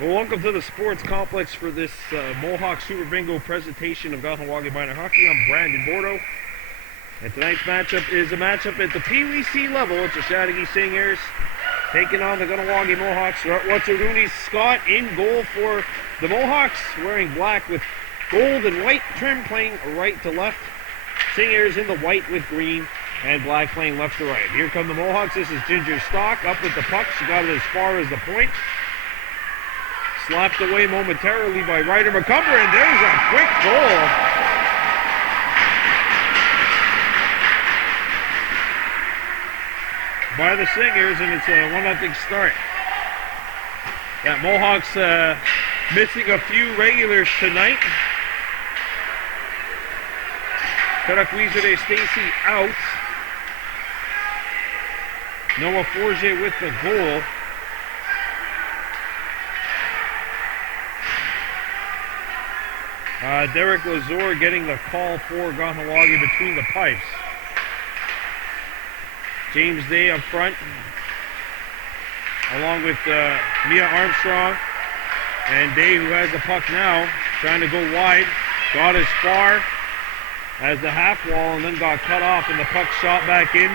Well, welcome to the sports complex for this Mohawk Super Bingo presentation of Kahnawake Minor Hockey. I'm Brandon Bordeaux. And tonight's matchup is a matchup at the Pee Wee C level. It's the Chateauguay Seigneurs taking on the Kahnawake Mohawks. What's Rooney Scott in goal for the Mohawks, wearing black with gold and white trim, playing right to left. Seigneurs in the white with green and black, playing left to right. Here come the Mohawks. This is Ginger Stock up with the puck. She got it as far as the point. Slapped away momentarily by Ryder McCumber, and there's a quick goal. By the Seigneurs, and it's a 1-0 start. That Mohawks missing a few regulars tonight. Chateauguay Stacy out. Noah Forget with the goal. Derek Lazor getting the call for Kahnawake between the pipes. James Day up front, along with Mia Armstrong. And Day, who has the puck now, trying to go wide. Got as far as the half wall and then got cut off, and the puck shot back in.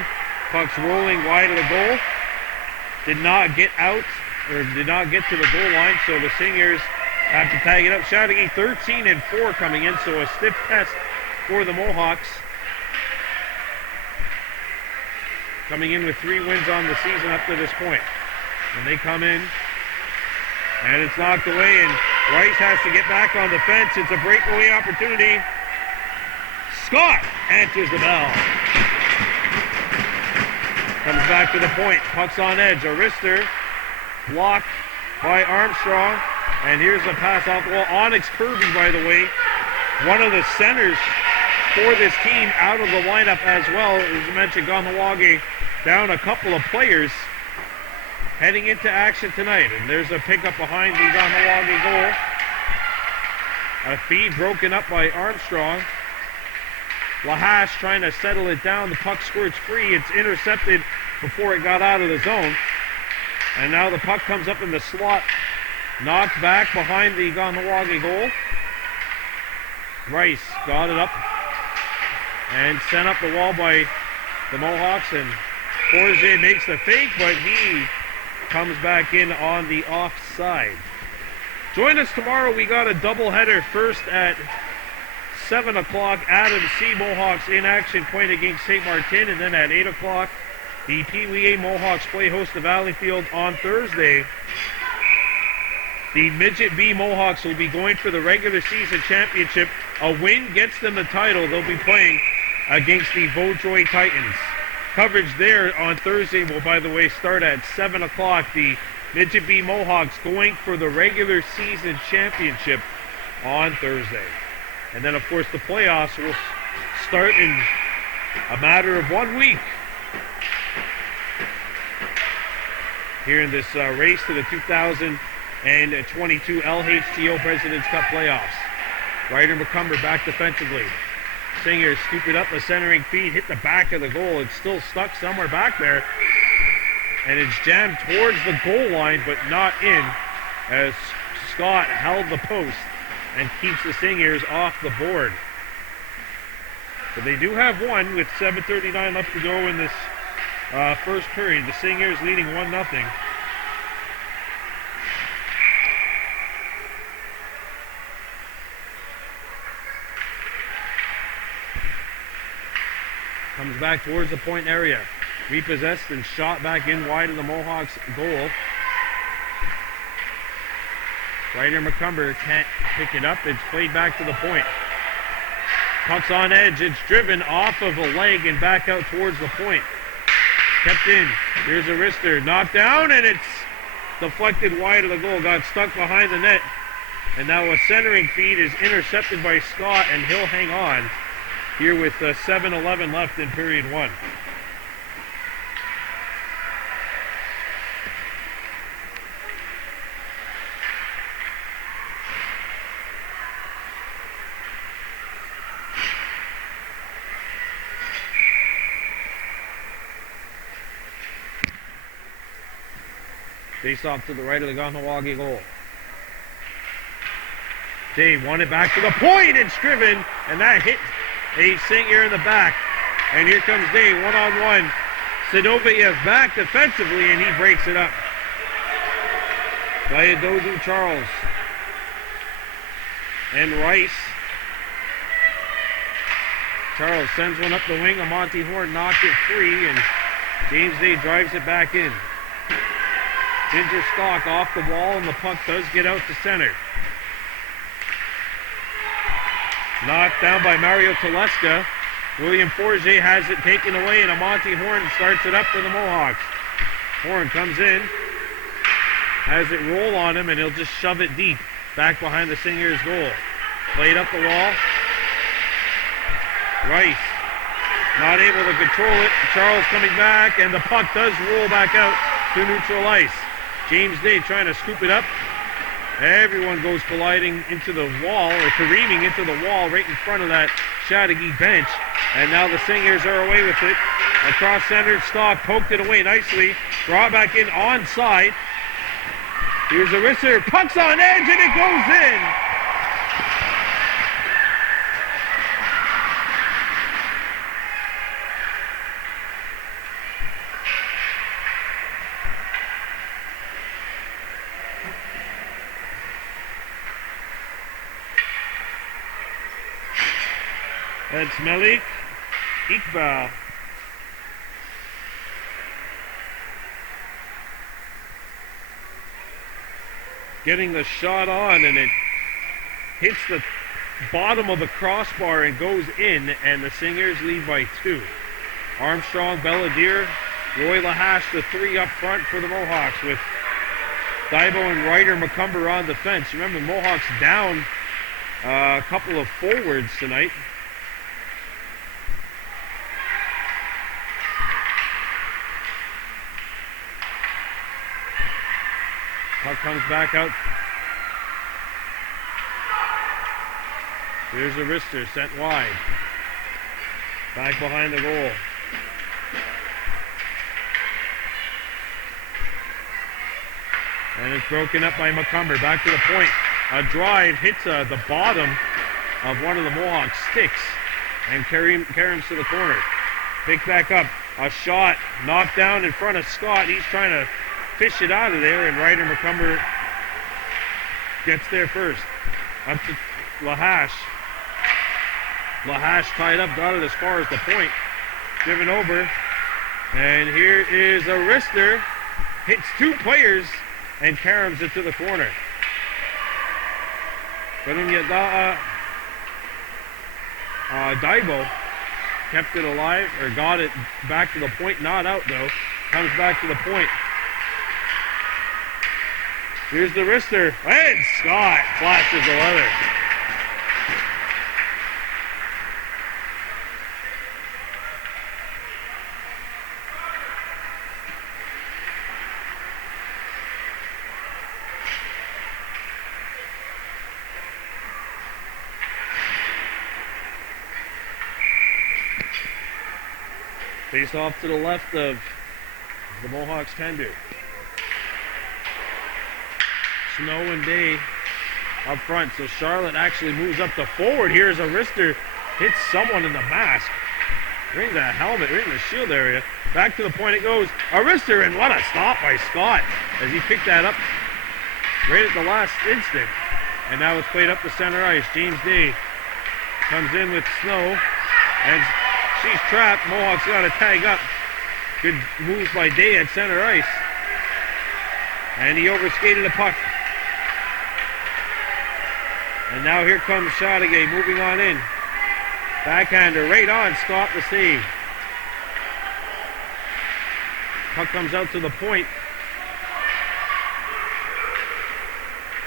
Puck's rolling wide of the goal. Did not get out, or did not get to the goal line, so the Seigneurs have to tag it up. Chateauguay 13-4 coming in, so a stiff test for the Mohawks. Coming in with 3 wins on the season up to this point. And they come in, and it's knocked away, and Rice has to get back on the fence. It's a breakaway opportunity. Scott answers the bell. Comes back to the point. Puck's on edge. Arister blocked by Armstrong. And here's a pass off the wall. Onyx Kirby, by the way, one of the centers for this team, out of the lineup as well. As you mentioned, Kahnawake down a couple of players heading into action tonight. And there's a pickup behind the Kahnawake goal. A feed broken up by Armstrong. Lahash trying to settle it down. The puck squirts free. It's intercepted before it got out of the zone. And now the puck comes up in the slot. Knocked back behind the Kahnawake goal. Rice got it up and sent up the wall by the Mohawks, and Forget makes the fake, but he comes back in on the offside. Join us tomorrow. We got a doubleheader. First at 7 o'clock, Adam C. Mohawks in action playing against St. Martin, and then at 8 o'clock, the Pee Wee A Mohawks play host to Valleyfield on Thursday. The Midget B Mohawks will be going for the regular season championship. A win gets them the title. They'll be playing against the Vaudreuil Titans. Coverage there on Thursday will, by the way, start at 7 o'clock. The Midget B Mohawks going for the regular season championship on Thursday. And then, of course, the playoffs will start in a matter of 1 week. Here in this race to the 2022 LHTO President's Cup playoffs. Ryder McCumber back defensively. Seigneurs scoop it up, a centering feed, hit the back of the goal. It's still stuck somewhere back there. And it's jammed towards the goal line, but not in, as Scott held the post and keeps the Seigneurs off the board. But they do have one with 7:39 left to go in this first period. The Seigneurs leading 1-0. Comes back towards the point area. Repossessed and shot back in wide of the Mohawks goal. Ryder McCumber can't pick it up. It's played back to the point. Puck's on edge. It's driven off of a leg and back out towards the point. Kept in. Here's Arister. Knocked down, and it's deflected wide of the goal. Got stuck behind the net. And now a centering feed is intercepted by Scott, and he'll hang on here with 7:11 left in period 1. Face off to the right of the Kahnawake goal. Day won it back to the point. It's driven, and that hit a Seigneur in the back. And here comes Day, one-on-one. Chateauguay back defensively, and he breaks it up. Dodu Charles and Rice. Charles sends one up the wing. Monty Horn knocked it free, and James Day drives it back in. Ginger Stock off the wall, and the puck does get out to center. Knocked down by Mario Teleska. William Forget has it taken away, and Monty Horn starts it up for the Mohawks. Horn comes in, has it roll on him, and he'll just shove it deep back behind the Seigneurs' goal. Played up the wall. Rice not able to control it. Charles coming back, and the puck does roll back out to neutral ice. James Day trying to scoop it up. Everyone goes colliding into the wall, or careening into the wall right in front of that Chateauguay bench. And now the Seigneurs are away with it. Across center, Stock poked it away nicely. Brought back in onside. Here's a wrister. Puck's on edge, and it goes in. That's Malik Iqbal. Getting the shot on, and it hits the bottom of the crossbar and goes in, and the Seigneurs lead by 2. Armstrong, Belladier, Roy Lahash, the 3 up front for the Mohawks, with Daibo and Ryder McCumber on defense. Remember, the Mohawks down a couple of forwards tonight. Puck comes back out. Here's a wrister sent wide. Back behind the goal. And it's broken up by McCumber. Back to the point. A drive hits the bottom of one of the Mohawk sticks and carries to the corner. Picked back up. A shot knocked down in front of Scott. He's trying to fish it out of there, and Ryder McCumber gets there first. Up to Lahash. Lahash tied up, got it as far as the point. Driven over. And here is a wrister. Hits 2 players and caroms it to the corner. Daibo kept it alive, or got it back to the point. Not out though. Comes back to the point. Here's the wrister, and Scott flashes the leather. Face off to the left of the Mohawks tender. Snow and Day up front, so Charlotte actually moves up the forward. Here's a wrister, hits someone in the mask, right in the helmet, right in the shield area. Back to the point it goes. A wrister, and what a stop by Scott as he picked that up right at the last instant. And now it's played up to center ice. James Day comes in with Snow, and she's trapped. Mohawks got to tag up. Good moves by Day at center ice. And he overskated the puck. And now here comes Chateauguay moving on in. Backhander right on, Scott the save. Puck comes out to the point.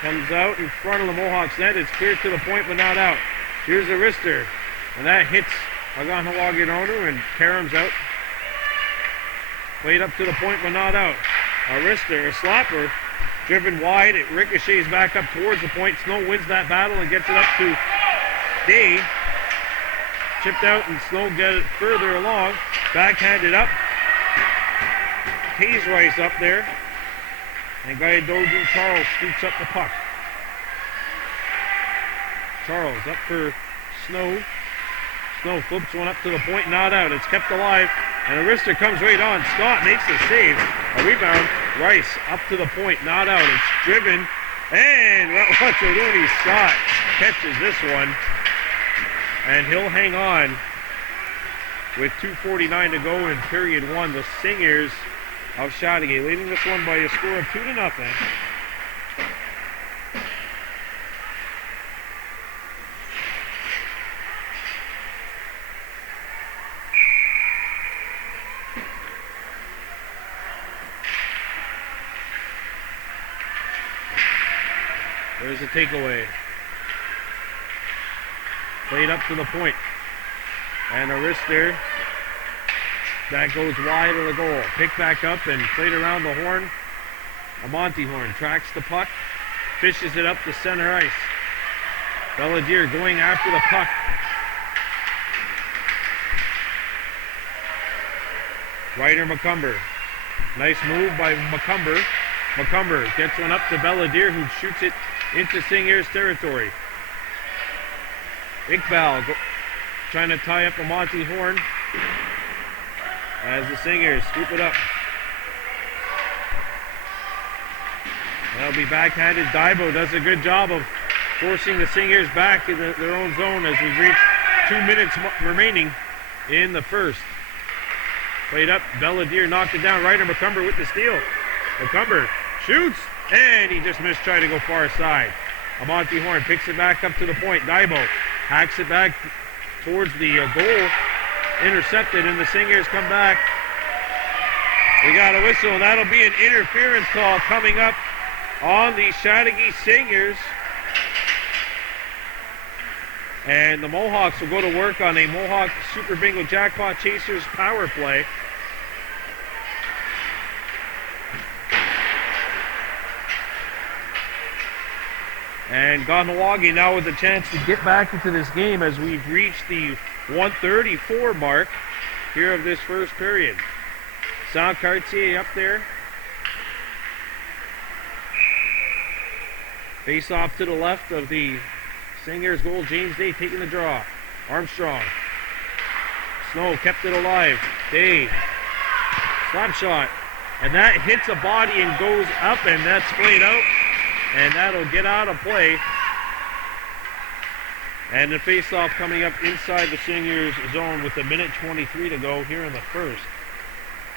Comes out in front of the Mohawks net. It's cleared to the point but not out. Here's the wrister. And that hits Kahnawake and caroms out. Played up to the point but not out. A wrister, a slapper, driven wide. It ricochets back up towards the point. Snow wins that battle and gets it up to Day. Chipped out, and Snow gets it further along. Backhanded up. Hayes Rice up there. And Dodu Charles scoops up the puck. Charles up for Snow. Snow flips one up to the point, not out. It's kept alive, and a wrister comes right on. Scott makes the save. A rebound. Rice up to the point, not out. It's driven, and what's it doing? Scott catches this one, and he'll hang on with 2:49 to go in period one. The Seigneurs of Chateauguay leading this one by a score of 2-0. There's a takeaway. Played up to the point. And a wrister that goes wide of the goal. Picked back up and played around the horn. A Monty horn tracks the puck. Fishes it up to center ice. Belladere going after the puck. Ryder McCumber. Nice move by McCumber. McCumber gets one up to Belladere, who shoots it into Seigneurs territory. Iqbal trying to tie up a Monty horn as the Seigneurs scoop it up. That'll be backhanded. Daibo does a good job of forcing the Seigneurs back in their own zone as we've reached 2 minutes remaining in the first. Played up, Belladere knocked it down. Ryder McCumber with the steal. McCumber shoots, and he just missed trying to go far side. Monty horn picks it back up to the point. Daibo hacks it back towards the goal. Intercepted, and the Seigneurs come back. We got a whistle, and that'll be an interference call coming up on the Chateauguay Seigneurs. And the Mohawks will go to work on a Mohawk Super Bingo Jackpot Chasers power play. And Kahnawake now with a chance to get back into this game as we've reached the 1:34 mark here of this first period. Saint Cartier up there. Face off to the left of the Seigneurs goal. James Day taking the draw. Armstrong. Snow kept it alive. Day. Slap shot. And that hits a body and goes up, and that's played out. And that'll get out of play. And the face-off coming up inside the Seigneurs zone with 1:23 to go here in the first.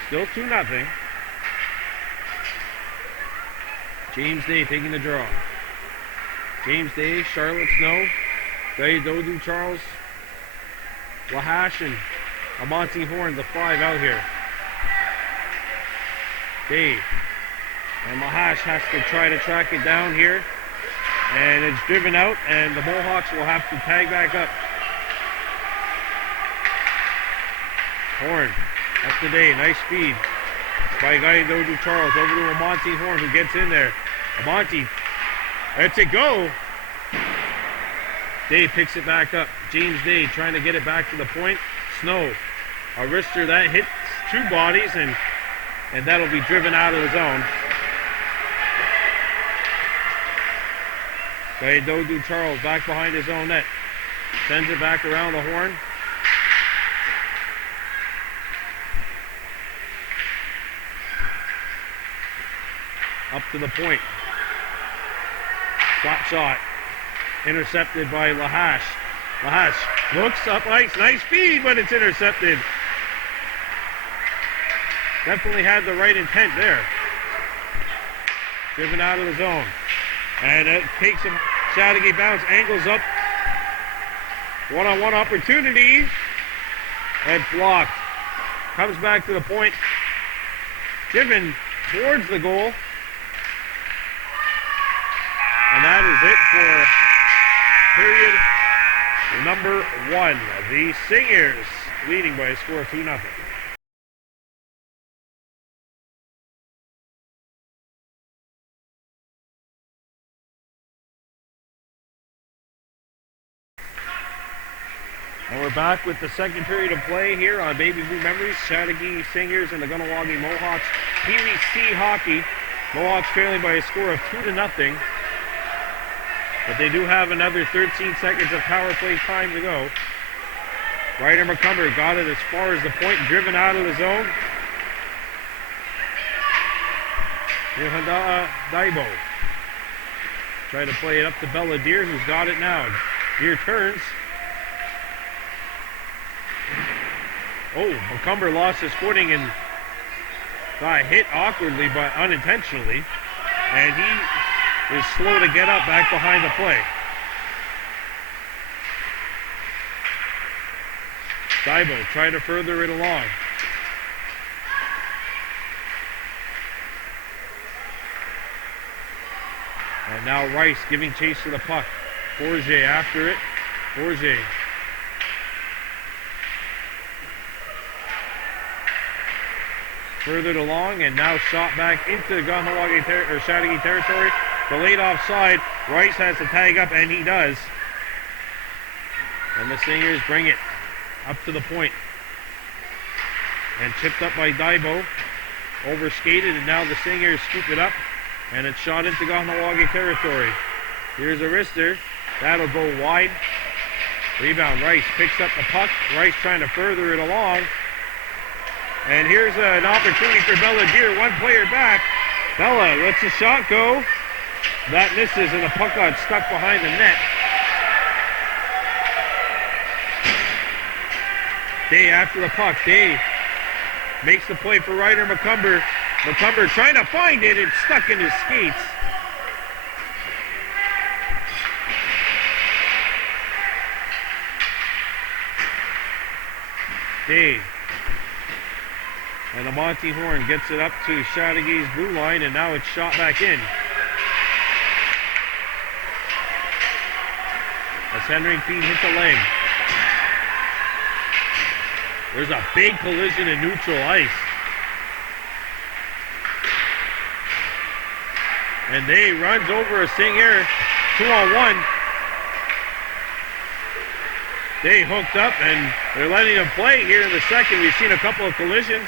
Still 2-0. James Day taking the draw. James Day, Charlotte Snow, Dodu Charles, Lahash, and Amonte Horn, the 5 out here. Day. And Lahash has to try to track it down here. And it's driven out, and the Mohawks will have to tag back up. Horn, up to Day, nice speed. By Dodu Charles, over to Amonte Horn, who gets in there. Amonte, lets it go. Day picks it back up. James Day trying to get it back to the point. Snow, a wrister that hits 2 bodies, and that'll be driven out of the zone. Dodu Charles back behind his own net. Sends it back around the horn. Up to the point. Slap shot. Intercepted by Lahash. Lahash looks up ice. Nice speed, but it's intercepted. Definitely had the right intent there. Driven out of the zone. And it takes him. Chateauguay bounce. Angles up. One-on-one opportunity. And blocked. Comes back to the point. Driven towards the goal. And that is it for period number 1. The Seigneurs leading by a score of 2-0. And we're back with the second period of play here on Baby Blue Memories. Chateauguay Seigneurs and the Kahnawake Mohawks. Pee Wee C hockey. Mohawks trailing by a score of 2-0. but they do have another 13 seconds of power play time to go. Ryder McCumber got it as far as the point, driven out of the zone. Daibo trying to play it up to Belladere, who's got it now. Deere turns. Oh, McCumber lost his footing and got hit awkwardly but unintentionally. And he is slow to get up back behind the play. Daibo trying to further it along. And now Rice giving chase to the puck. Forget after it. Forget. Furthered along and now shot back into Kahnawake or Chateauguay territory. Delayed offside. Rice has to tag up, and he does. And the Seigneurs bring it up to the point. And chipped up by Daibo. Overskated, and now the Seigneurs scoop it up. And it's shot into Kahnawake territory. Here's a wrister. That'll go wide. Rebound. Rice picks up the puck. Rice trying to further it along. And here's an opportunity for Belladere. One player back. Bella lets the shot go. That misses, and the puck got stuck behind the net. Day after the puck. Day makes the play for Ryder McCumber. McCumber trying to find it. It's stuck in his skates. Day. And Amonte Horn gets it up to Chateaugay's blue line, and now it's shot back in. As Henry Pete hits a leg. There's a big collision in neutral ice. And Day runs over a Seigneur, 2-on-1. Day hooked up, and they're letting him play here in the second. We've seen a couple of collisions,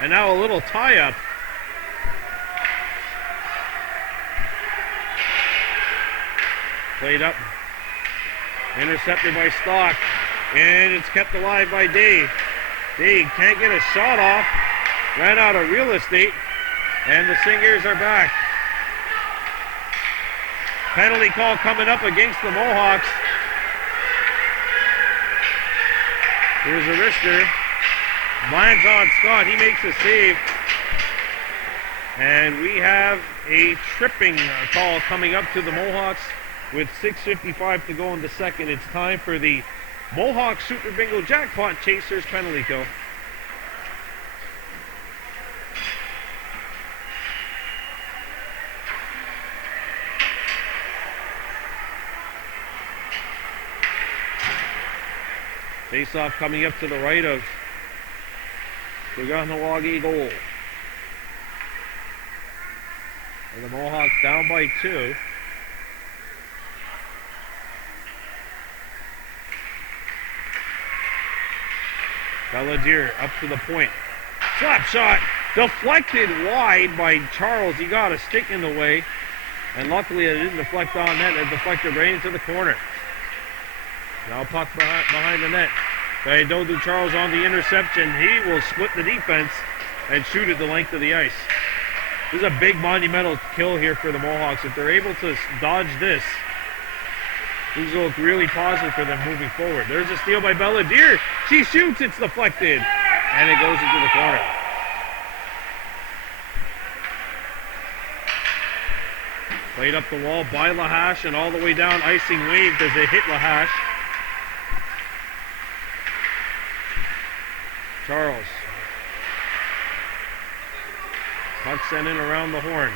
and now a little tie-up. Played up. Intercepted by Stock, and it's kept alive by Day. Day can't get a shot off. Ran out of real estate, and the Seigneurs are back. Penalty call coming up against the Mohawks. Here's a wrister. Lands on Scott. He makes a save. And we have a tripping call coming up to the Mohawks with 6:55 to go in the second. It's time for the Mohawk Super Bingo Jackpot Chasers penalty kill. Face-off coming up to the right of the Kahnawake goal. And the Mohawks down by 2. Belladere up to the point. Slap shot deflected wide by Charles. He got a stick in the way. And luckily it didn't deflect on net. It deflected right into the corner. Now puck behind the net. Dodu Charles on the interception. He will split the defense and shoot it the length of the ice. This is a big monumental kill here for the Mohawks. If they're able to dodge this, things will look really positive for them moving forward. There's a steal by Belladere. She shoots, it's deflected, and it goes into the corner. Played up the wall by Lahash and all the way down, icing waved as they hit Lahash. Charles. Puck sent in around the horn.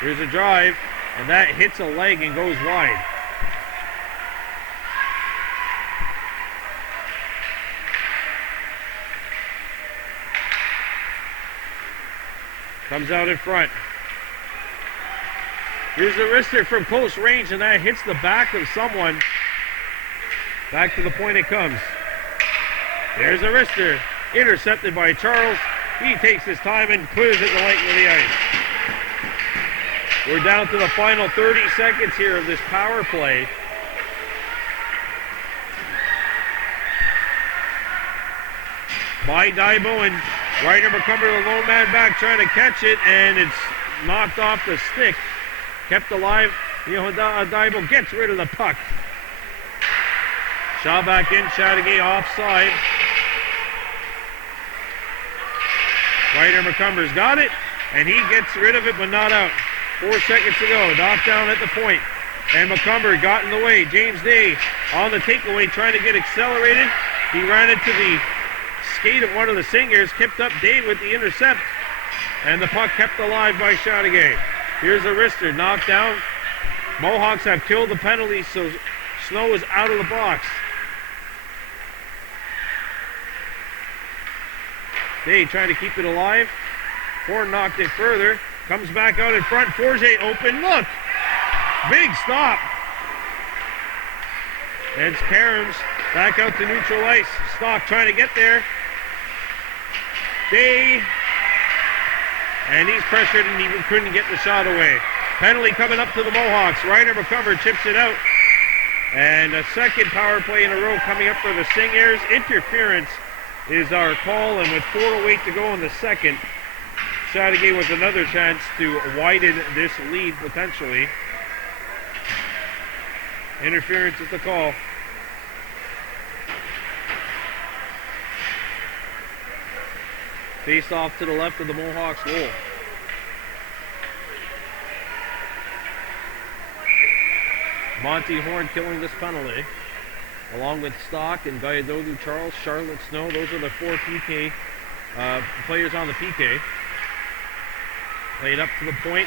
Here's a drive, and that hits a leg and goes wide. Comes out in front. Here's the wrister from close range, and that hits the back of someone. Back to the point it comes. There's a wrister, intercepted by Charles. He takes his time and clears it the length of the ice. We're down to the final 30 seconds here of this power play. By Daibo, and Ryder McCumber, the lone man back, trying to catch it, and it's knocked off the stick. Kept alive. Daibo gets rid of the puck. Shot back in, Chateauguay offside. Ryder McCumber's got it, and he gets rid of it, but not out. 4 seconds to go. Knocked down at the point, and McCumber got in the way. James Day on the takeaway, trying to get accelerated. He ran into the skate of one of the Seigneurs, kept up Day with the intercept, and the puck kept alive by Chateauguay. Here's a wrister, knocked down. Mohawks have killed the penalty, so Snow is out of the box. Day trying to keep it alive. Horn knocked it further. Comes back out in front. Forget open. Look! Big stop. And it's Karams back out to neutral ice. Stock trying to get there. Day. And he's pressured and even couldn't get the shot away. Penalty coming up to the Mohawks. Ryder McCumber chips it out. And a second power play in a row coming up for the Seigneurs. Interference is our call, and with 4:08 to go in the second, Chateauguay with another chance to widen this lead potentially. Interference is the call. Face off to the left of the Mohawks goal. Monty Horn killing this penalty, along with Stock and Gayadodu Charles, Charlotte Snow. Those are the 4 PK players on the PK. Played up to the point.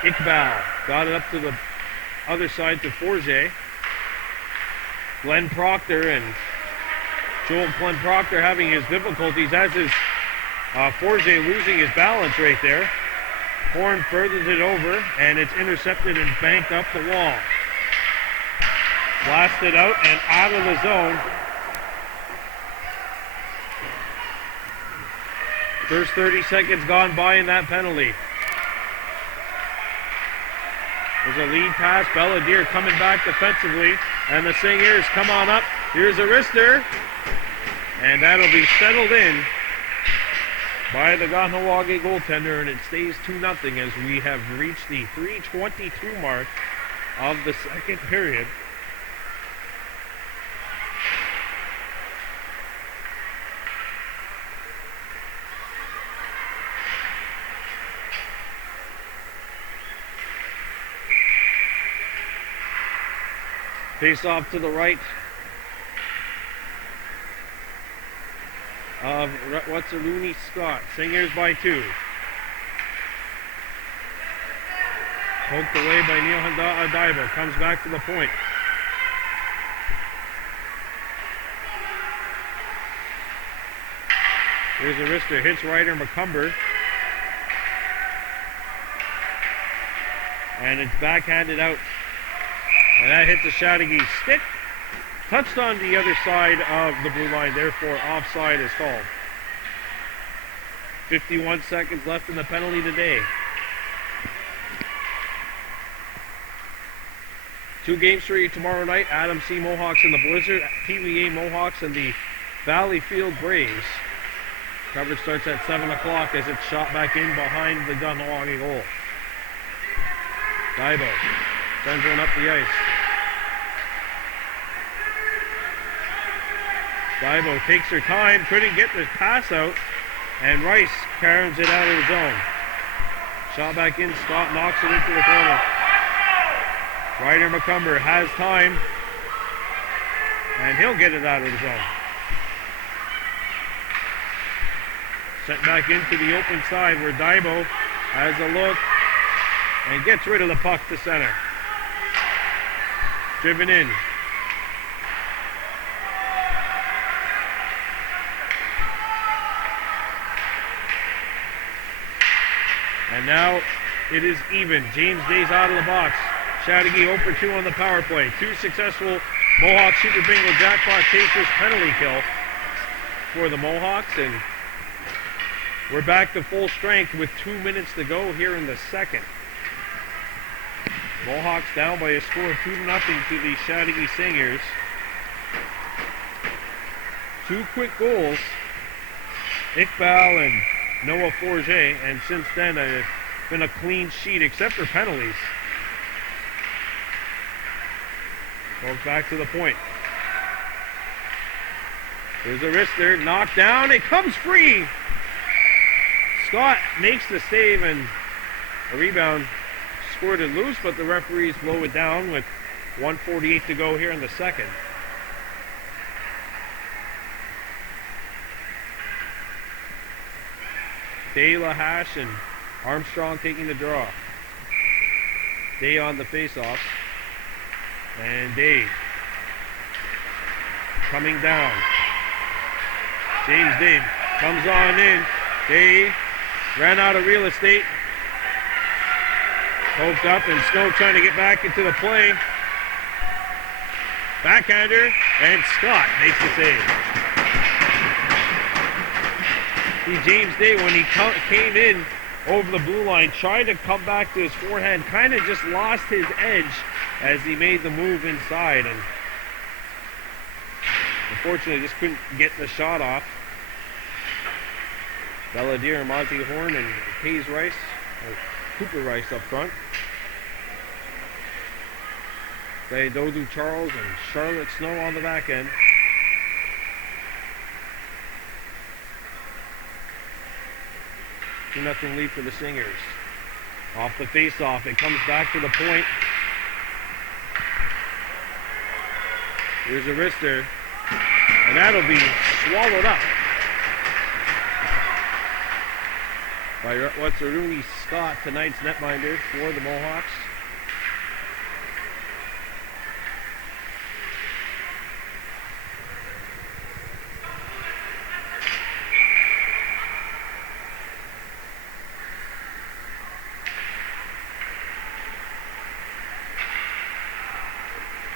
Iqbal got it up to the other side to Forget. Glenn Proctor, and Joel Glenn Proctor having his difficulties, as is Forget losing his balance right there. Horn furthers it over, and it's intercepted and banked up the wall. Blasted out and out of the zone. First 30 seconds gone by in that penalty. There's a lead pass. Belladier coming back defensively, and the Seigneurs come on up. Here's a wrister, and that'll be settled in by the Kahnawake goaltender, and it stays 2-0 as we have reached the 3:22 mark of the second period. Face off to the right of Rooney Scott. Seigneurs by 2. Poked away by Neil Adaibo. Comes back to the point. Here's a wrister. Hits Ryder McCumber. And it's backhanded out. And that hits the Chateauguay stick. Touched on the other side of the blue line, therefore offside is called. 51 seconds left in the penalty today. 2 games for you tomorrow night. Adam C. Mohawks and the Blizzard, PVA Mohawks and the Valleyfield Braves. Coverage starts at 7 o'clock as it's shot back in behind the Kahnawake goal. Daibo sends one up the ice. Daibo takes her time, couldn't get the pass out, and Rice carries it out of the zone. Shot back in, Scott knocks it into the corner. Ryder McCumber has time, and he'll get it out of the zone. Sent back into the open side where Daibo has a look and gets rid of the puck to center. Driven in. And now it is even. James Day's out of the box. Chateauguay 0 for 2 on the power play. 2 successful Mohawk Super Bingo Jackpot Chasers penalty kill for the Mohawks. And We're back to full strength with 2 minutes to go here in the second. Mohawks down by a score of 2-0 to the Chateauguay Seigneurs. 2 quick goals, Iqbal and Noah Forget, and since then it's been a clean sheet except for penalties. Goes back to the point. There's a wrister, knocked down, it comes free! Scott makes the save and a rebound squirted loose, but the referees blow it down with 1:48 to go here in the second. Day, Lahash, and Armstrong taking the draw. Day on the face-off. And Day coming down. James Day comes on in. Day ran out of real estate. Poked up, and Snow trying to get back into the play. Backhander, and Scott makes the save. See, James Day, when he came in over the blue line, tried to come back to his forehand, kind of just lost his edge as he made the move inside, and unfortunately just couldn't get the shot off. Belladier, Monty Horn, and Hayes Rice, or Cooper Rice up front. Dodu Charles and Charlotte Snow on the back end. Nothing lead for the Seigneurs. Off the face-off, it comes back to the point. Here's a wrister, and that'll be swallowed up by Watsaruni Scott, tonight's netminder for the Mohawks.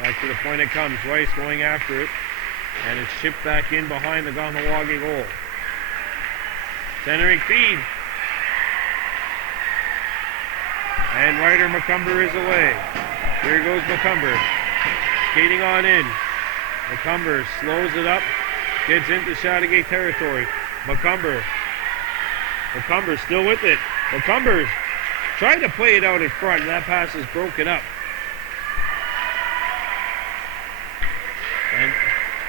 Back to the point it comes. Rice going after it. And it's chipped back in behind the Kahnawake goal. Centering feed. And Ryder McCumber is away. Here goes McCumber. Skating on in. McCumber slows it up. Gets into Chateauguay territory. McCumber still with it. McCumber trying to play it out in front. That pass is broken up.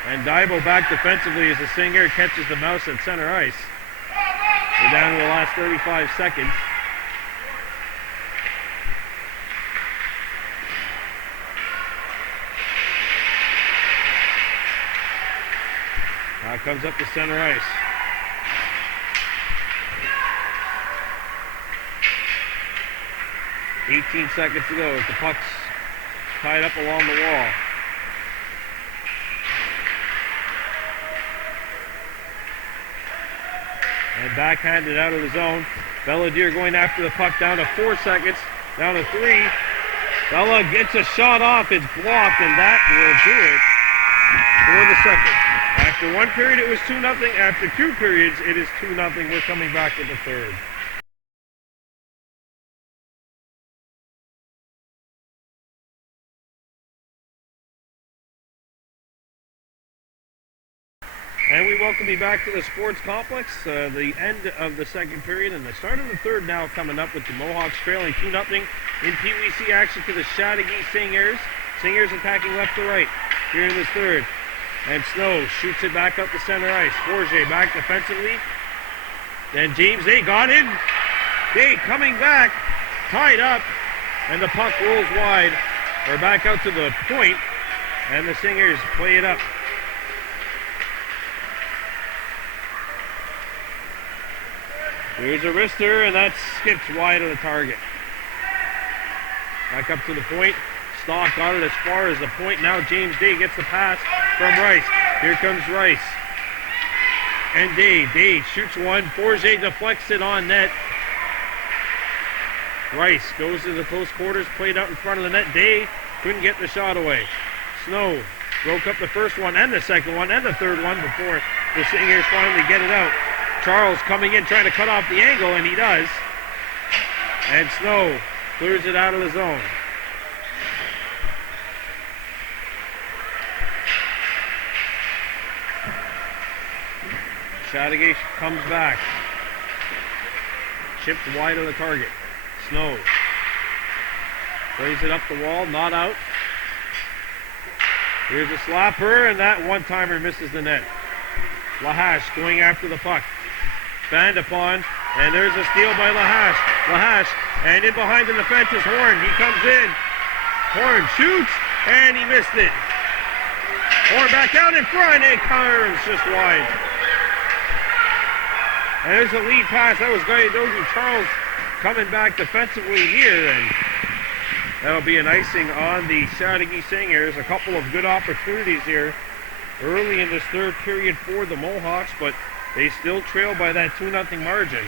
And Daibo back defensively as the Seigneur catches the mouse at center ice. We're down to the last 35 seconds. Now comes up to center ice. $18 seconds to go as the puck's tied up along the wall. And backhanded out of the zone. Belladier going after the puck, down to 4 seconds, down to 3. Bella gets a shot off, it's blocked, and that will do it for the second. After one period it was 2-0, after 2 periods it is 2-0. We're coming back to the third. And we welcome you back to the sports complex. The end of the second period and the start of the third now coming up with the Mohawks trailing 2-0 in PWC action to the Chateauguay Seigneurs. Seigneurs attacking left to right here in this third. And Snow shoots it back up the center ice. Forget back defensively. Then James Day got in. Day coming back, tied up, and the puck rolls wide. We're back out to the point, and the Seigneurs play it up. Here's a wrister, and that skips wide of the target. Back up to the point. Stock got it as far as the point. Now James Day gets the pass from Rice. Here comes Rice. And Day shoots one. Forget deflects it on net. Rice goes to the close quarters, played out in front of the net. Day couldn't get the shot away. Snow broke up the first one and the second one and the third one before the Seigneurs finally get it out. Charles coming in, trying to cut off the angle, and he does. And Snow clears it out of the zone. Chateauguay comes back. Chipped wide of the target. Snow plays it up the wall, not out. Here's a slapper, and that one-timer misses the net. Lahash going after the puck. Fanned upon, and there's a steal by Lahash. Lahash, and in behind the defense is Horn. He comes in. Horn shoots, and he missed it. Horn back out in front, and Carnes just wide. And there's a lead pass. That was Dodu Charles coming back defensively here, and that'll be an icing on the Chateauguay Seigneurs. A couple of good opportunities here early in this third period for the Mohawks, but they still trail by that 2-0 margin.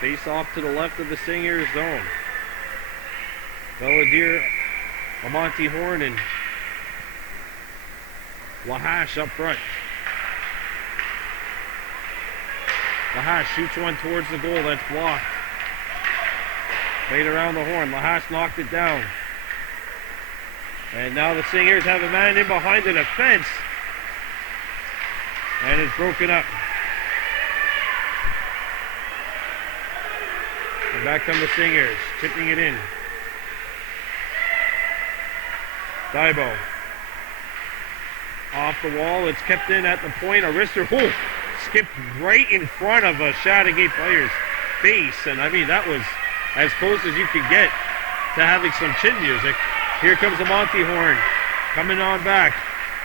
Face off to the left of the Seigneurs zone. Belladere, Amonte Horn, and Lahash up front. Lahash shoots one towards the goal. That's blocked. Played around the horn. Lahash knocked it down. And now the Seigneurs have a man in behind the defense. And it's broken up. And back come the Seigneurs, chipping it in. Daibo. Off the wall. It's kept in at the point. A wrister. Oh, skipped right in front of a Chateauguay player's face. And I mean, that was as close as you could get to having some chin music. Here comes Amonte Horn. Coming on back.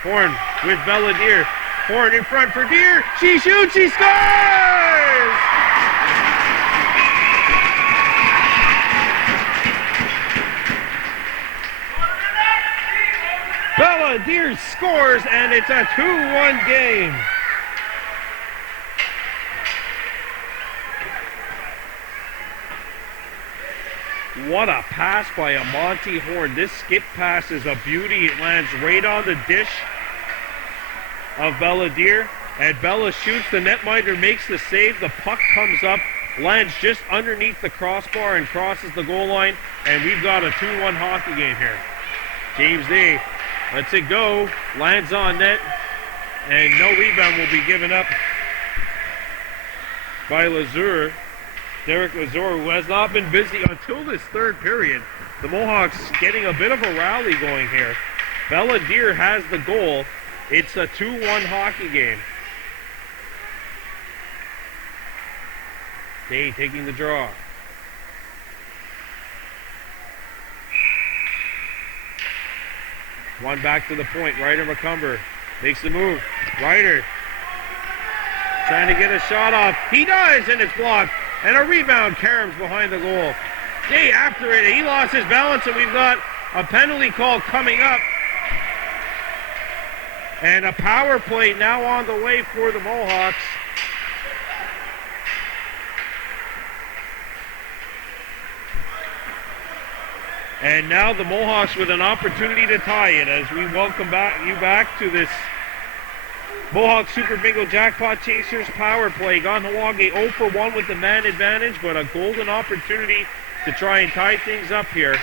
Horn with Belladere. Horn in front for Deere. She shoots. She scores! Belladere scores, and it's a 2-1 game. What a pass by Amonte Horn. This skip pass is a beauty. It lands right on the dish of Belladere, and Bella shoots. The netminder makes the save. The puck comes up, lands just underneath the crossbar and crosses the goal line, and we've got a 2-1 hockey game here. James Day lets it go, lands on net, and no rebound will be given up by Lazure. Derek Lazure, who has not been busy until this third period. The Mohawks getting a bit of a rally going here. Belladere has the goal. It's a 2-1 hockey game. Day taking the draw. One back to the point. Ryder McCumber makes the move. Ryder trying to get a shot off. He does, and it's blocked. And a rebound. Karam's behind the goal. Day after it. He lost his balance, and we've got a penalty call coming up. And a power play now on the way for the Mohawks. And now the Mohawks with an opportunity to tie it as we welcome you back to this Mohawk Super Bingo Jackpot Chasers power play. Kahnawake 0 for 1 with the man advantage, but a golden opportunity to try and tie things up here.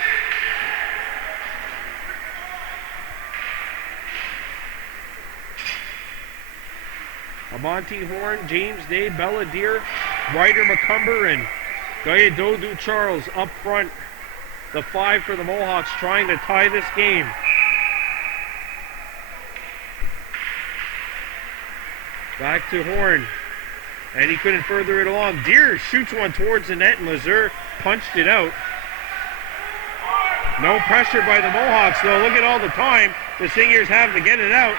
Amonte Horn, James Day, Belladere, Ryder McCumber, and Dodu Charles up front. The 5 for the Mohawks trying to tie this game. Back to Horn, and he couldn't further it along. Deere shoots one towards the net, and Lazure punched it out. No pressure by the Mohawks, though. Look at all the time the Seigneurs have to get it out.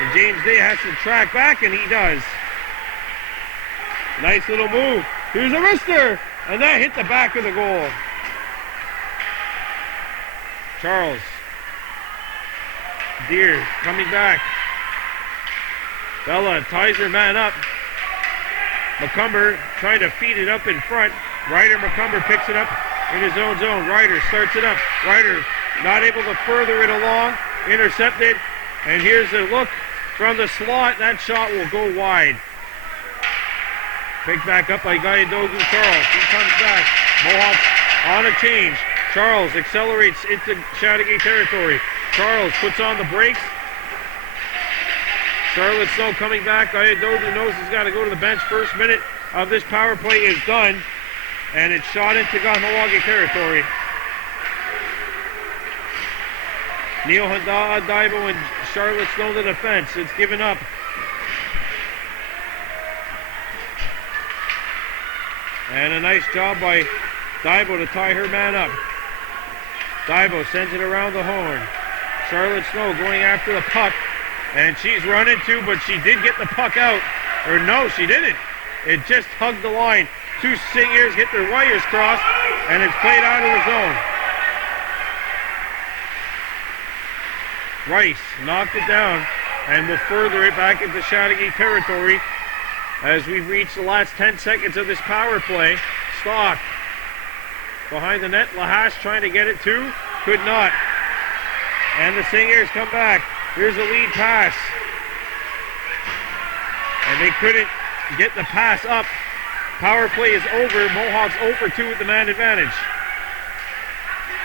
And James Day has to track back, and he does. Nice little move. Here's a wrister, and that hit the back of the goal. Charles. Deere coming back. Bella ties her man up. McCumber trying to feed it up in front. Ryder McCumber picks it up in his own zone. Ryder starts it up. Ryder not able to further it along, intercepted, and here's a look from the slot. That shot will go wide. Picked back up by Kahnawake Charles. He comes back. Mohawks on a change. Charles accelerates into Chateauguay territory. Charles puts on the brakes. Charlotte Snow coming back. Kahnawake knows he's got to go to the bench. First minute of this power play is done. And it's shot into Kahnawake territory. Neil Handa, Daibo, and Charlotte Snow the defense. It's given up. And a nice job by Daibo to tie her man up. Daibo sends it around the horn. Charlotte Snow going after the puck. And she's running too, but she did get the puck out. Or no, she didn't. It just hugged the line. Two Seigneurs get their wires crossed, and it's played out of the zone. Rice knocked it down and will further it back into Chateauguay territory as we've reached the last 10 seconds of this power play. Stock behind the net. Lahash trying to get it too. Could not. And the Seigneurs come back. Here's a lead pass. And they couldn't get the pass up. Power play is over. Mohawks 0 for 2 with the man advantage.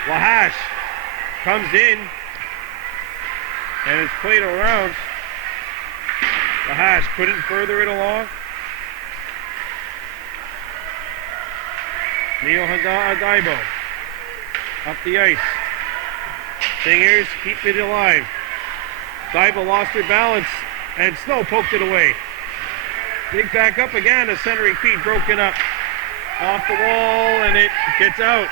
Lahash comes in. And it's played around. Lahash couldn't further it along. Neil Handa Daibo up the ice. Seigneurs keep it alive. Daibo lost her balance and Snow poked it away. Dig back up again. A centering feed broken up off the wall and it gets out.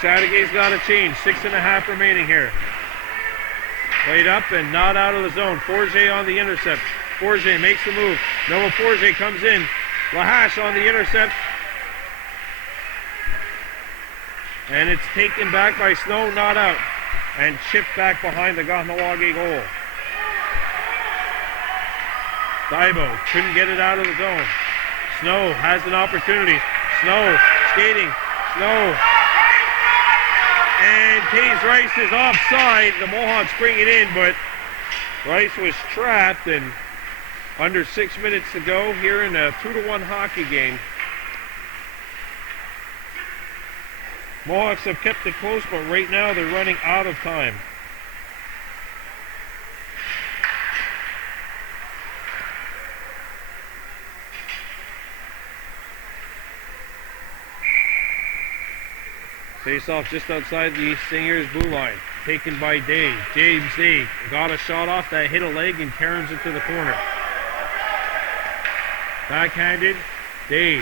Chateaugay's got a change. 6.5 remaining here. Played up and not out of the zone. Forget on the intercept. Forget makes the move. Noah Forget comes in. Lahash on the intercept. And it's taken back by Snow, not out. And chipped back behind the Kahnawake goal. Daibo couldn't get it out of the zone. Snow has an opportunity. Snow skating. Snow. And Taze Rice is offside. The Mohawks bring it in, but Rice was trapped, and under 6 minutes to go here in a 2-1 hockey game. Mohawks have kept it close, but right now they're running out of time. Face off just outside the Seigneurs blue line. Taken by Day. James Day got a shot off that hit a leg and caroms it to the corner. Backhanded. Day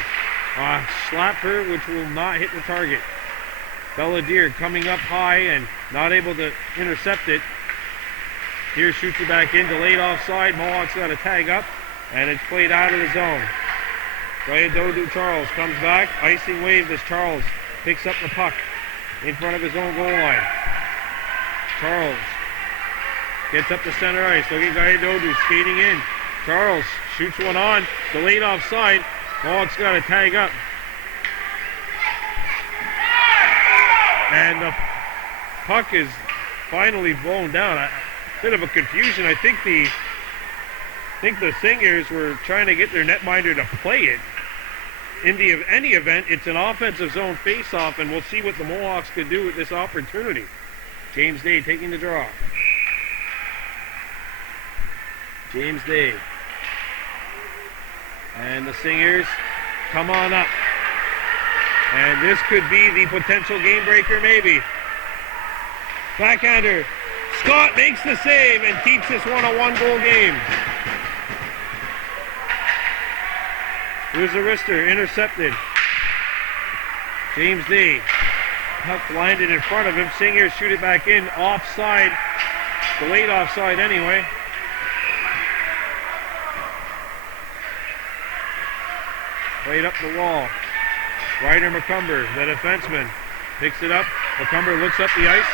slapped her, which will not hit the target. Belladier coming up high and not able to intercept it. Here shoots it back in. Delayed offside. Mohawks got a tag up and it's played out of the zone. Kahnawake Charles comes back. Icing wave as Charles picks up the puck in front of his own goal line. Charles gets up the center ice. Look at Kahnawake skating in. Charles shoots one on. Delayed offside. Mohawks got a tag up. And the puck is finally blown down. A bit of a confusion. I think the Seigneurs were trying to get their netminder to play it. In any event, it's an offensive zone face-off, and we'll see what the Mohawks could do with this opportunity. James Day taking the draw. James Day. And the Seigneurs come on up. And this could be the potential game breaker, maybe. Backhander. Scott makes the save and keeps this one a 1-goal game. Here's a wrister, intercepted. James Day. Puck blinded in front of him. Seigneurs shoot it back in. Offside. Delayed offside anyway. Played up the wall. Ryder McCumber, the defenseman, picks it up. McCumber looks up the ice.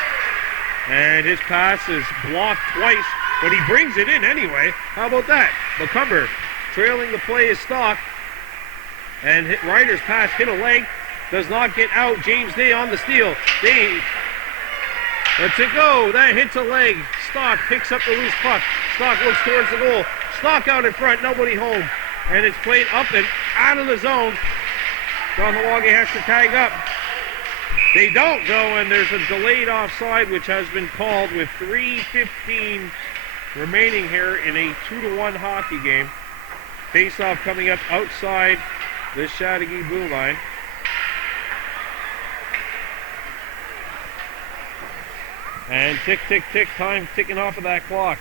And his pass is blocked twice, but he brings it in anyway. How about that? McCumber trailing the play is Stock. And Ryder's pass hit a leg. does not get out. James Day on the steal. Day lets it go. That hits a leg. Stock picks up the loose puck. Stock looks towards the goal. Stock out in front. Nobody home. And it's played up and out of the zone. Kahnawake has to tag up. They don't though, and there's a delayed offside which has been called with 3:15 remaining here in a 2-1 hockey game. Face-off coming up outside the Chateauguay blue line. And tick, tick, tick, time ticking off of that clock.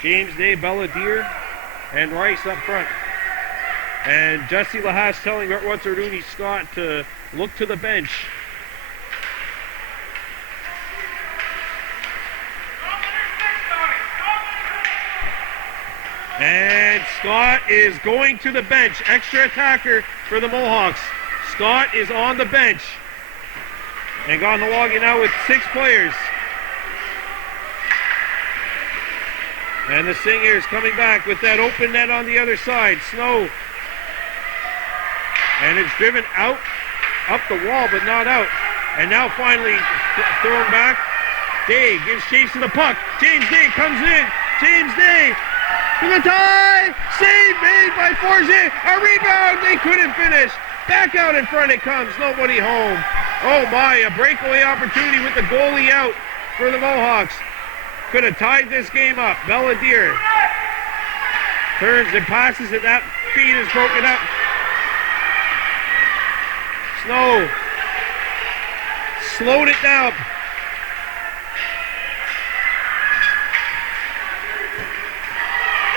James Day, Belladier, and Rice up front. And Jesse Lahash telling Wet'suwet'en Scott to look to the bench. And Scott is going to the bench. Extra attacker for the Mohawks. Scott is on the bench. And Kahnawake now with 6 players. And the Seigneurs coming back with that open net on the other side. Snow. And it's driven out, up the wall, but not out. And now finally thrown back. Day gives chase to the puck. James Day comes in. James Day to the tie. Save made by Forget. A rebound. They couldn't finish. Back out in front it comes. Nobody home. Oh my, a breakaway opportunity with the goalie out for the Mohawks. Could have tied this game up. Belladier turns and passes it. That feed is broken up. Snow slowed it down.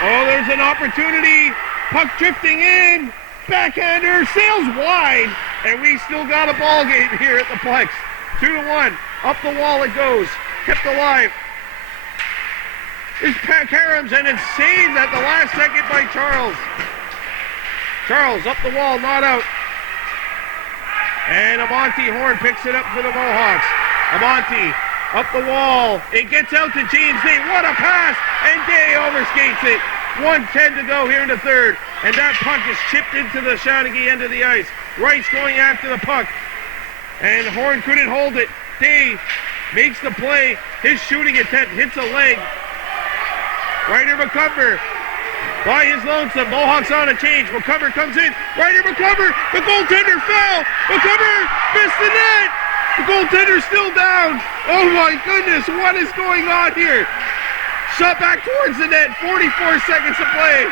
Oh, there's an opportunity. Puck drifting in. Backhander sails wide. And we still got a ball game here at the Plex. 2-1. Up the wall it goes. Kept alive. It's Karams, and it's saved at the last second by Charles. Charles up the wall, not out. And Amonte Horn picks it up for the Mohawks. Amonte up the wall. It gets out to James Day. What a pass! And Day overskates it. 1:10 to go here in the third. And that puck is chipped into the Chateauguay end of the ice. Rice going after the puck. And Horn couldn't hold it. Day makes the play. His shooting attempt hits a leg. Ryder McCumber by his lonesome. Mohawks on a change. McCumber comes in. Ryder McCumber. The goaltender fell. McCumber missed the net. The goaltender's still down. Oh my goodness. What is going on here? Shot back towards the net. 44 seconds to play.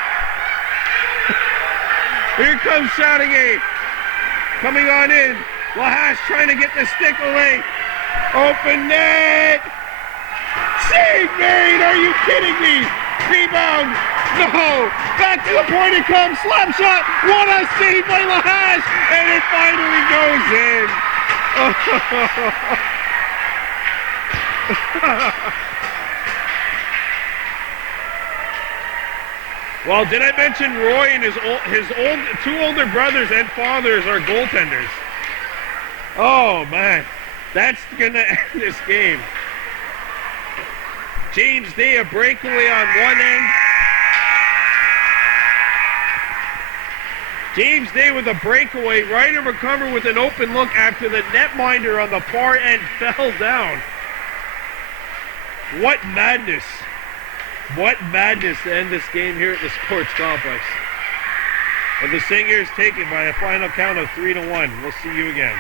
Here comes Chateauguay. Coming on in. Lahash trying to get the stick away. Open net. Save made. Are you kidding me? Rebound. No. Back to the point it comes. Slap shot. What a save by Lahash. And it finally goes in. Well, did I mention Roy and his two older brothers and fathers are goaltenders? Oh man, that's gonna end this game. James Day a breakaway on one end. James Day with a breakaway. Ryder McCumber with an open look after the netminder on the far end fell down. What madness. What madness to end this game here at the Sports Complex. And the Seigneurs take it by a final count of 3-1. We'll see you again.